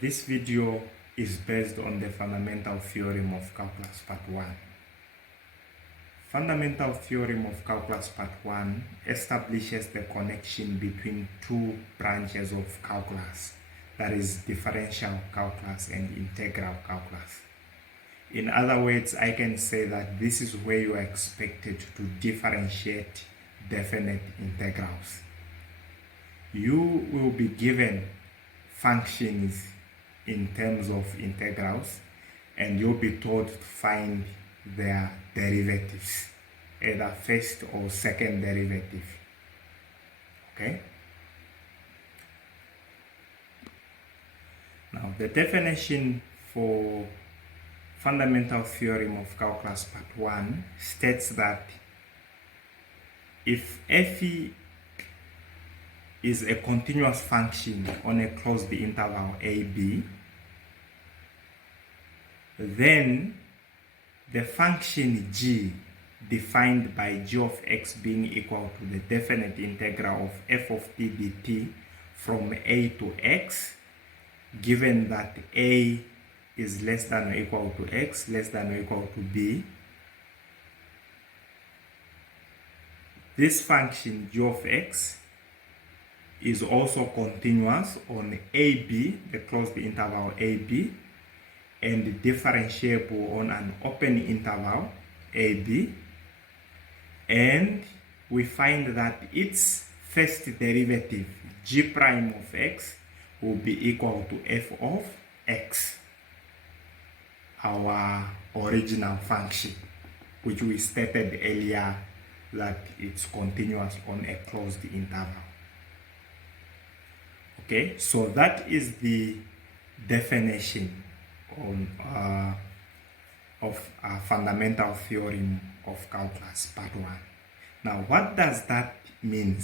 This video is based on the fundamental theorem of calculus part 1. Fundamental theorem of calculus part 1 establishes the connection between two branches of calculus, that is differential calculus and integral calculus. In other words, I can say that this is where you are expected to differentiate definite integrals. You will be given functions in terms of integrals, and you'll be told to find their derivatives, either first or second derivative. Okay? Now, the definition for fundamental theorem of calculus part 1 states that if f is a continuous function on a closed interval ab, then the function g defined by g of x being equal to the definite integral of f of t dt from a to x, given that a is less than or equal to x, less than or equal to b, this function g of x is also continuous on AB, the closed interval AB, and differentiable on an open interval AB, and we find that its first derivative, g prime of x, will be equal to f of x, our original function, which we stated earlier that it's continuous on a closed interval. Okay, so that is the definition of fundamental theorem of calculus part 1. Now, what does that mean?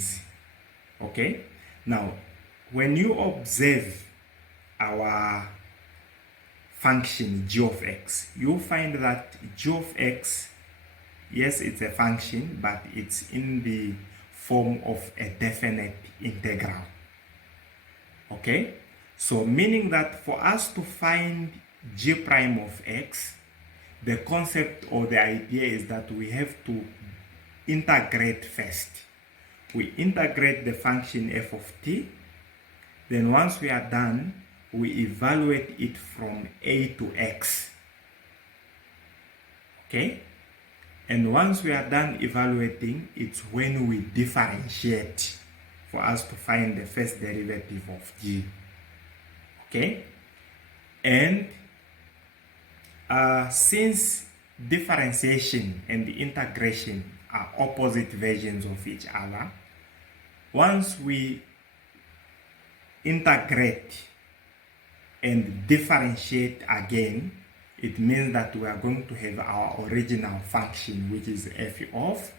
Okay, now when you observe our function g of x, you'll find that g of x, yes, it's a function, but it's in the form of a definite integral. Okay, so meaning that for us to find g prime of x, the concept or the idea is that we have to integrate first. We integrate the function f of t, then once we are done, we evaluate it from a to x. Okay, and once we are done evaluating, it's when we differentiate for us to find the first derivative of g. Okay, and since differentiation and the integration are opposite versions of each other, once we integrate and differentiate again, it means that we are going to have our original function, which is f of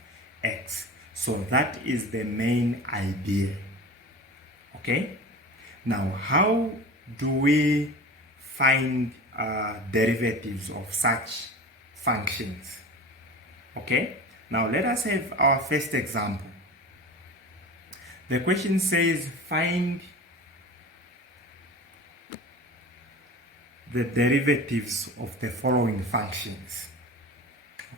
x. So that is the main idea. Okay, now how do we find derivatives of such functions? Okay, now let us have our first example. The question says find the derivatives of the following functions.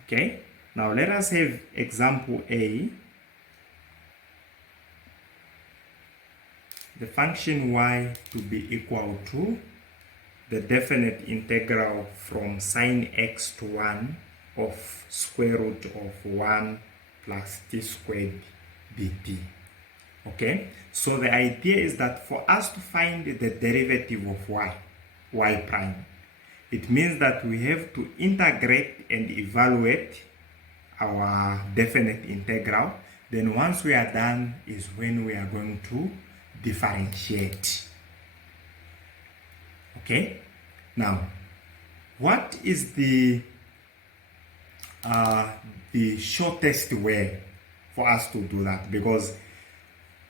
Okay, now let us have example A. The function y to be equal to the definite integral from sine x to 1 of square root of 1 plus t squared dt. Okay, so the idea is that for us to find the derivative of y prime, it means that we have to integrate and evaluate our definite integral. Then once we are done is when we are going to differentiate. Okay, now what is the shortest way for us to do that? Because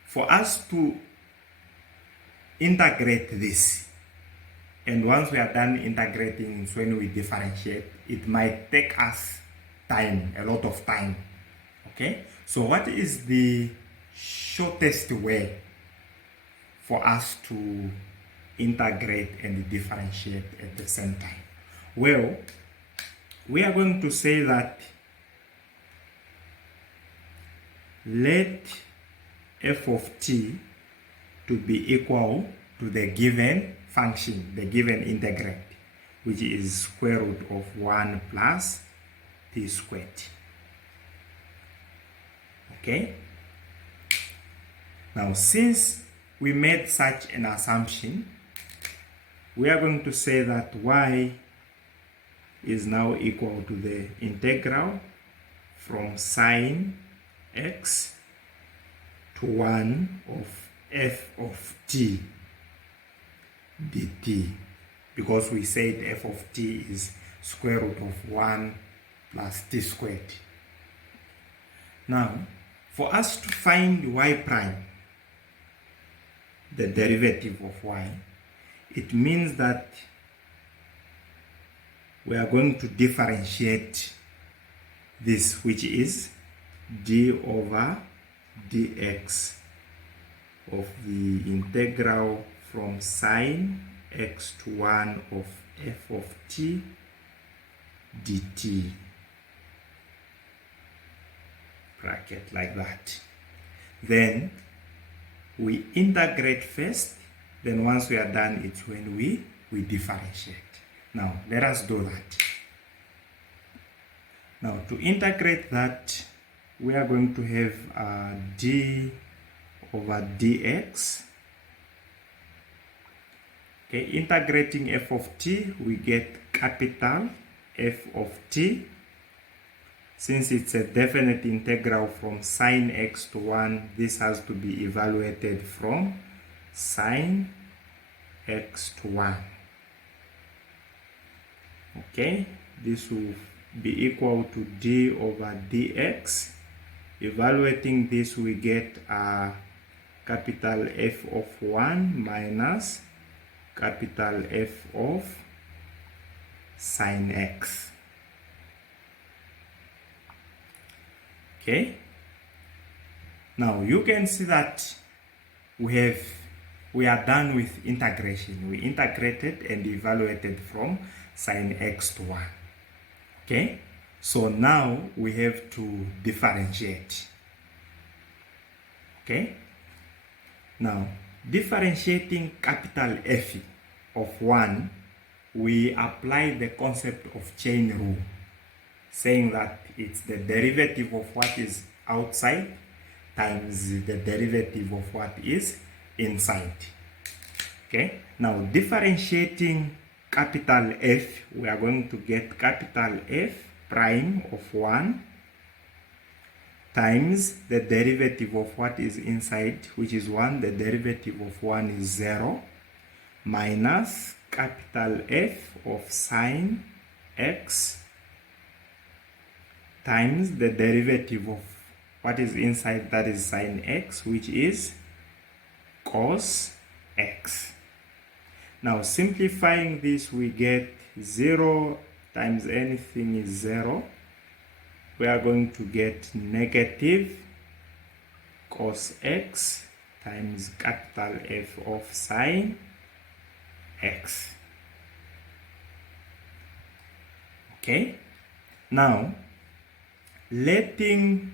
for us to integrate this, and once we are done integrating is when we differentiate, it might take us time, a lot of time. Okay, so what is the shortest way for us to integrate and differentiate at the same time? Well, we are going to say that let f of t to be equal to the given function, the given integrand, which is square root of 1 plus t squared. Okay? Now, since we made such an assumption, we are going to say that y is now equal to the integral from sine x to 1 of f of t dt, because we said f of t is square root of 1 plus t squared. Now, for us to find y prime, the derivative of y, it means that we are going to differentiate this, which is d over dx of the integral from sine x to 1 of f of t dt, bracket like that. Then we integrate first, then once we are done, it's when we differentiate. Now, let us do that. Now, to integrate that, we are going to have d over dx. Okay, integrating f of t, we get capital F of t. Since it's a definite integral from sine x to 1, this has to be evaluated from sine x to 1. Okay, this will be equal to d over dx. Evaluating this, we get capital F of 1 minus capital F of sine x. Okay, now you can see that we are done with integration. We integrated and evaluated from sine x to 1. Okay, so now we have to differentiate. Okay, now differentiating capital F of 1, we apply the concept of chain rule, saying that it's the derivative of what is outside times the derivative of what is inside. Okay, now differentiating capital F, we are going to get capital F prime of 1 times the derivative of what is inside, which is 1, the derivative of 1 is 0, minus capital F of sine x times the derivative of what is inside, that is sine x, which is cos x. Now simplifying this, we get 0 times anything is 0. We are going to get negative cos x times capital F of sine x. Okay, now letting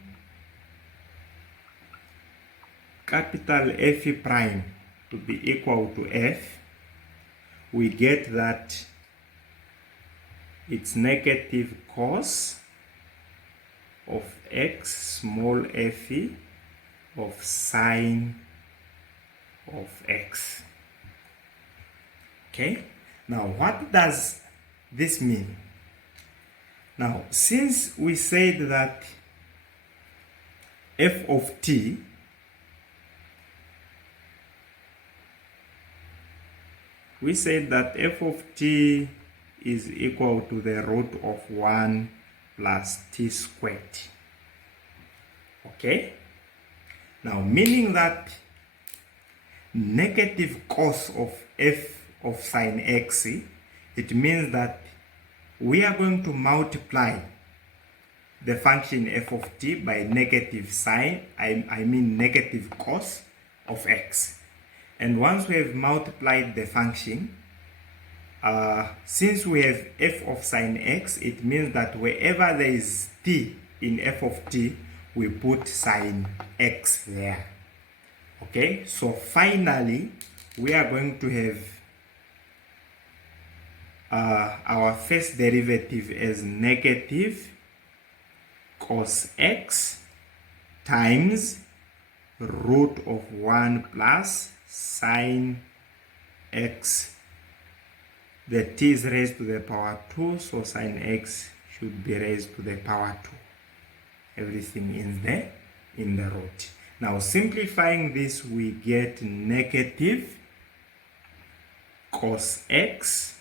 capital F prime to be equal to F, we get that it's negative cos of x small f of sine of x. Okay, now what does this mean? Now, since we said that f of t is equal to the root of 1 plus t squared. Okay, now meaning that negative cos of f of sine x, it means that we are going to multiply the function f of t by negative sine, I mean negative cos of x. And once we have multiplied the function, since we have f of sine x, it means that wherever there is t in f of t, we put sine x there. Okay, so finally we are going to have our first derivative as negative cos x times root of 1 plus sine x. The t is raised to the power 2, so sine x should be raised to the power 2. Everything in the root. Now simplifying this, we get negative cos x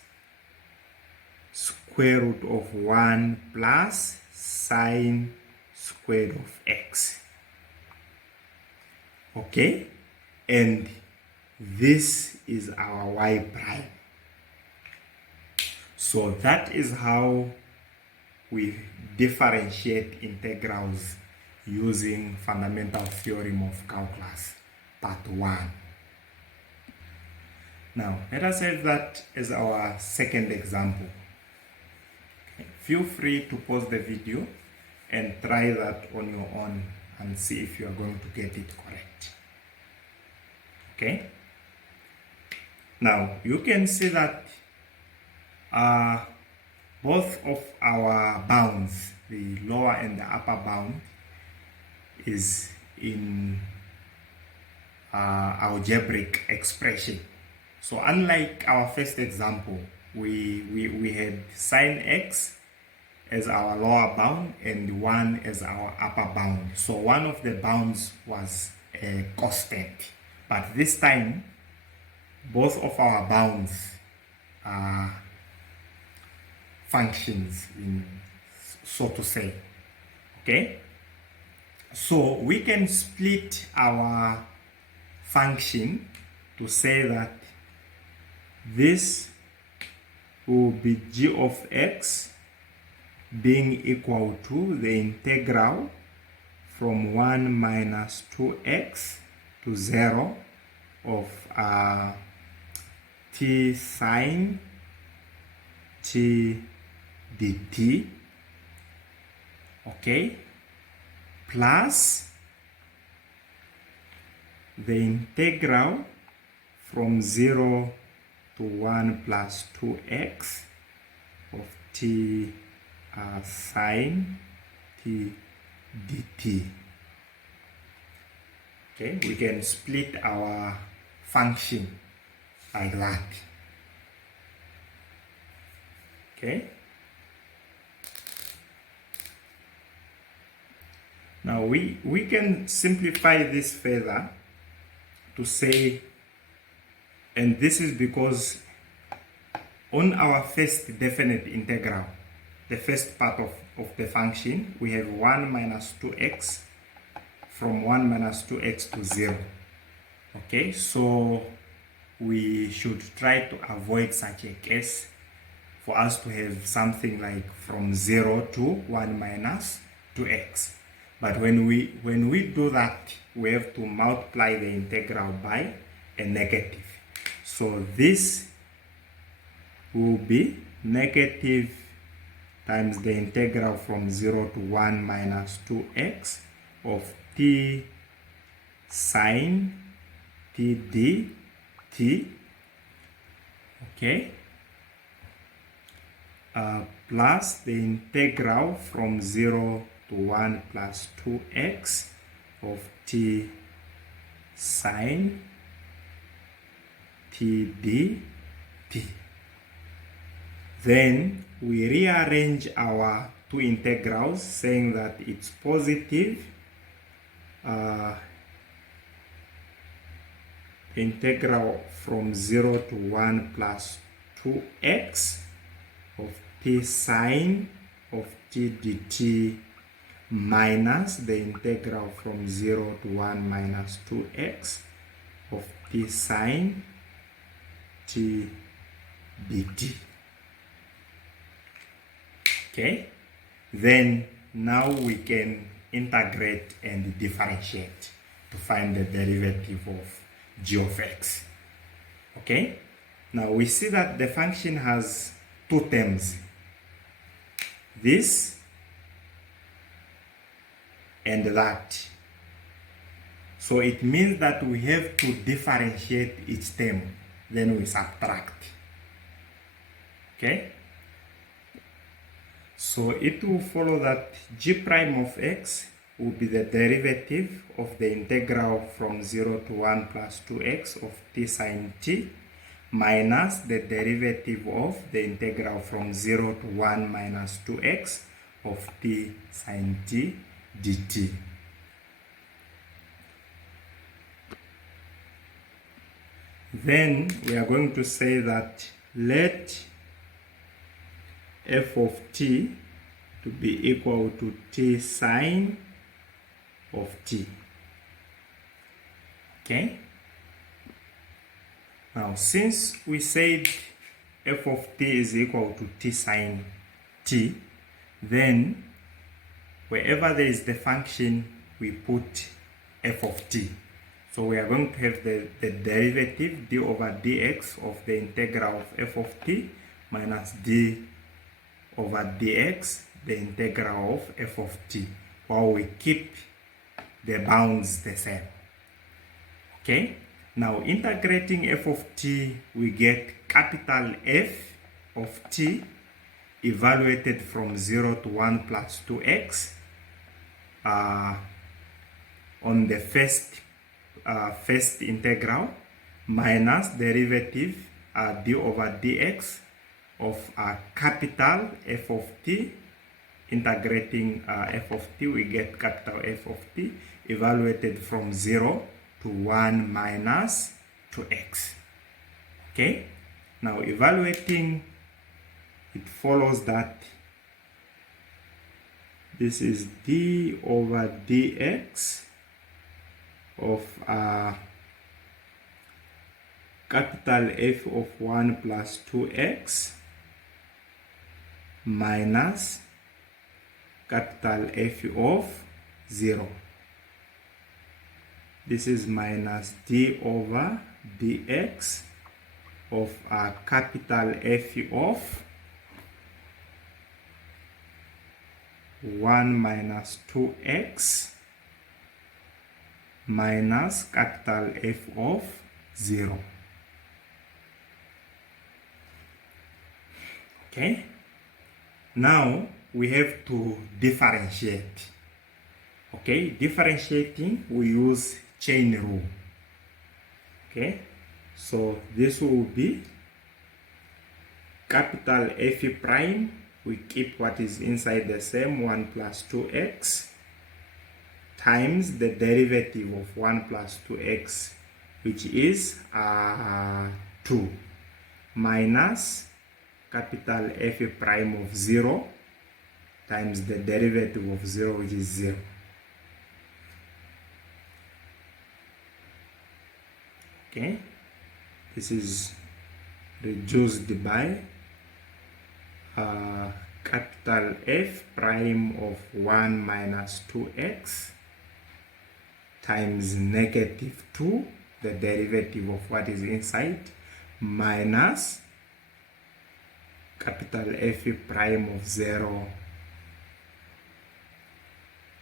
square root of 1 plus sine squared of x. Okay, and this is our y prime. So that is how we differentiate integrals using fundamental theorem of calculus part 1. Now let us have that as our second example. Okay. Feel free to pause the video and try that on your own and see if you are going to get it correct. Okay, now you can see that both of our bounds, the lower and the upper bound, is in algebraic expression. So unlike our first example, we had sine x as our lower bound and 1 as our upper bound. So one of the bounds was a constant, but this time both of our bounds are functions, so to say. Okay, so we can split our function to say that this will be g of x being equal to the integral from 1 minus 2x to 0 of t sine t dt, okay, plus the integral from 0 to 1 plus 2x of t sine t dt. Okay, we can split our function like that. Okay, now we can simplify this further to say, and this is because on our first definite integral, the first part of the function, we have 1 minus 2x from 1 minus 2x to 0. Okay, so we should try to avoid such a case for us to have something like from 0 to 1 minus 2x. But when we do that, we have to multiply the integral by a negative. So this will be negative times the integral from 0 to 1 minus 2x of t sine t dt, okay, plus the integral from 0 to 1 plus 2x of t sine t dt. Then we rearrange our two integrals, saying that it's positive integral from 0 to 1 plus 2x of t sine of t dt minus the integral from 0 to 1 minus 2x of t sine t dt. Okay, then now we can integrate and differentiate to find the derivative of g of x. Okay, now we see that the function has two terms, this and that. So it means that we have to differentiate each term, then we subtract. Okay, so it will follow that g prime of x will be the derivative of the integral from 0 to 1 plus 2x of t sine t minus the derivative of the integral from 0 to 1 minus 2x of t sine t dt. Then we are going to say that let f of t to be equal to t sine of t. Okay, now since we said f of t is equal to t sine t, then wherever there is the function we put f of t. So we are going to have the derivative d over dx of the integral of f of t minus d over dx, the integral of f of t, while we keep the bounds the same. Okay, now integrating f of t, we get capital F of t evaluated from 0 to 1 plus 2x on the first integral minus derivative d over dx of capital F of t. Integrating f of t, we get capital F of t evaluated from 0 to 1 minus 2x. Okay, now evaluating, it follows that this is d over dx of capital F of 1 plus 2x minus capital F of 0. This is minus d over dx of capital F of 1 minus 2x minus capital F of 0. Okay, now we have to differentiate. Okay, differentiating, we use chain rule. Okay, so this will be capital F prime, we keep what is inside the same, 1 plus 2x times the derivative of 1 plus 2x, which is 2, minus capital F prime of 0 times the derivative of 0, which is 0. Okay, this is reduced by capital F prime of 1 minus 2x times negative 2, the derivative of what is inside, minus capital F prime of 0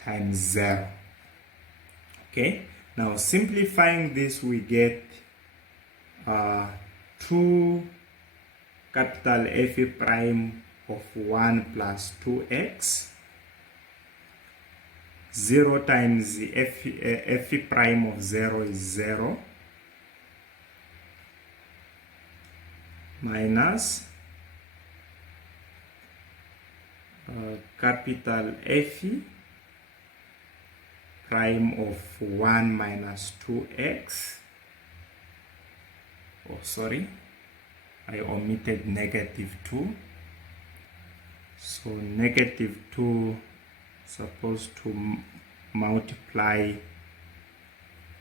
times 0. Okay, now simplifying this, we get 2 capital F prime of 1 plus 2x, 0 times F prime of 0 is 0, minus capital F prime of 1 minus 2x. Oh, sorry, I omitted negative 2. So negative 2 supposed to multiply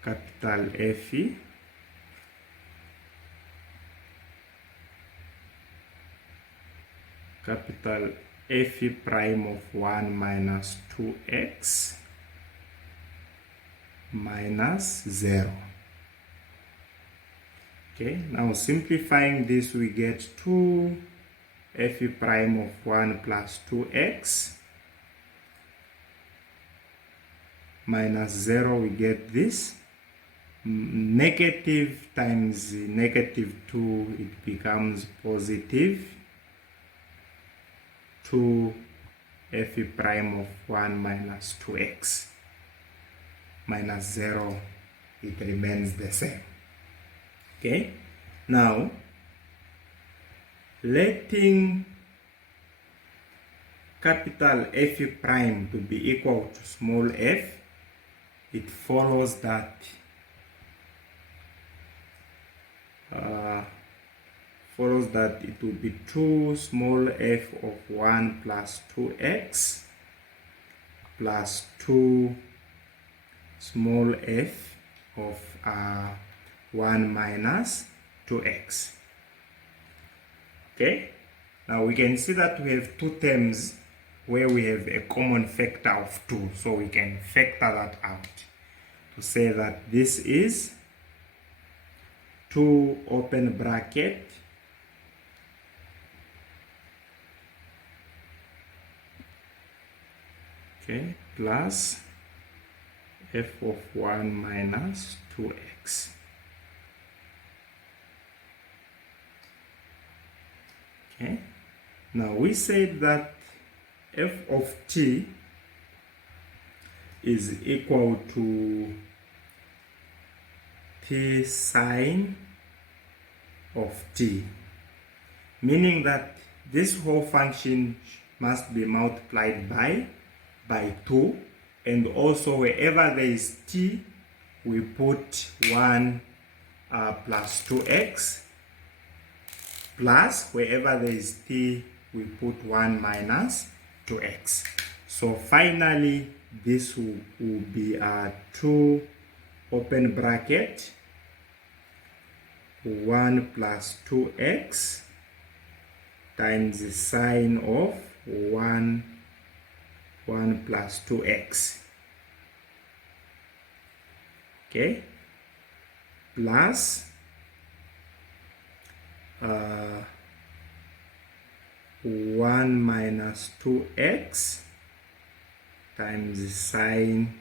capital F capital F prime of 1 minus 2x minus 0. Okay, now simplifying this, we get 2 f prime of 1 plus 2x minus 0, we get this. Negative times negative 2, it becomes positive 2 f prime of 1 minus 2x minus 0, it remains the same. Okay, now letting capital F prime to be equal to small f, it follows that it will be 2 small f of 1 plus 2x plus 2 small f of 1 minus 2x. Okay, now we can see that we have two terms where we have a common factor of 2, so we can factor that out to say that this is 2 open bracket okay plus f of 1 minus 2x. Okay, now we said that f of t is equal to t sine of t, meaning that this whole function must be multiplied by 2, and also wherever there is t, we put 1 plus 2x, plus wherever there is t, we put 1 minus 2x. So finally this will be 2 open bracket 1 plus 2x times the sine of 1 plus 2x, okay, plus 1 minus 2x times the sine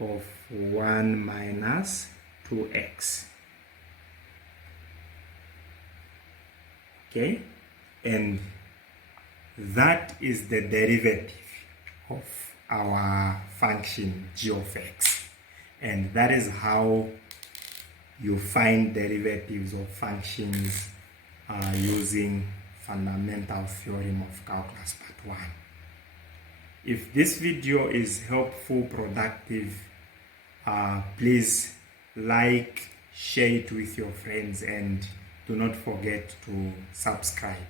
of 1 minus 2x. Okay, and that is the derivative of our function g of x, and that is how you find derivatives of functions using fundamental theorem of calculus part 1. If this video is helpful, productive, please like, share it with your friends, and do not forget to subscribe.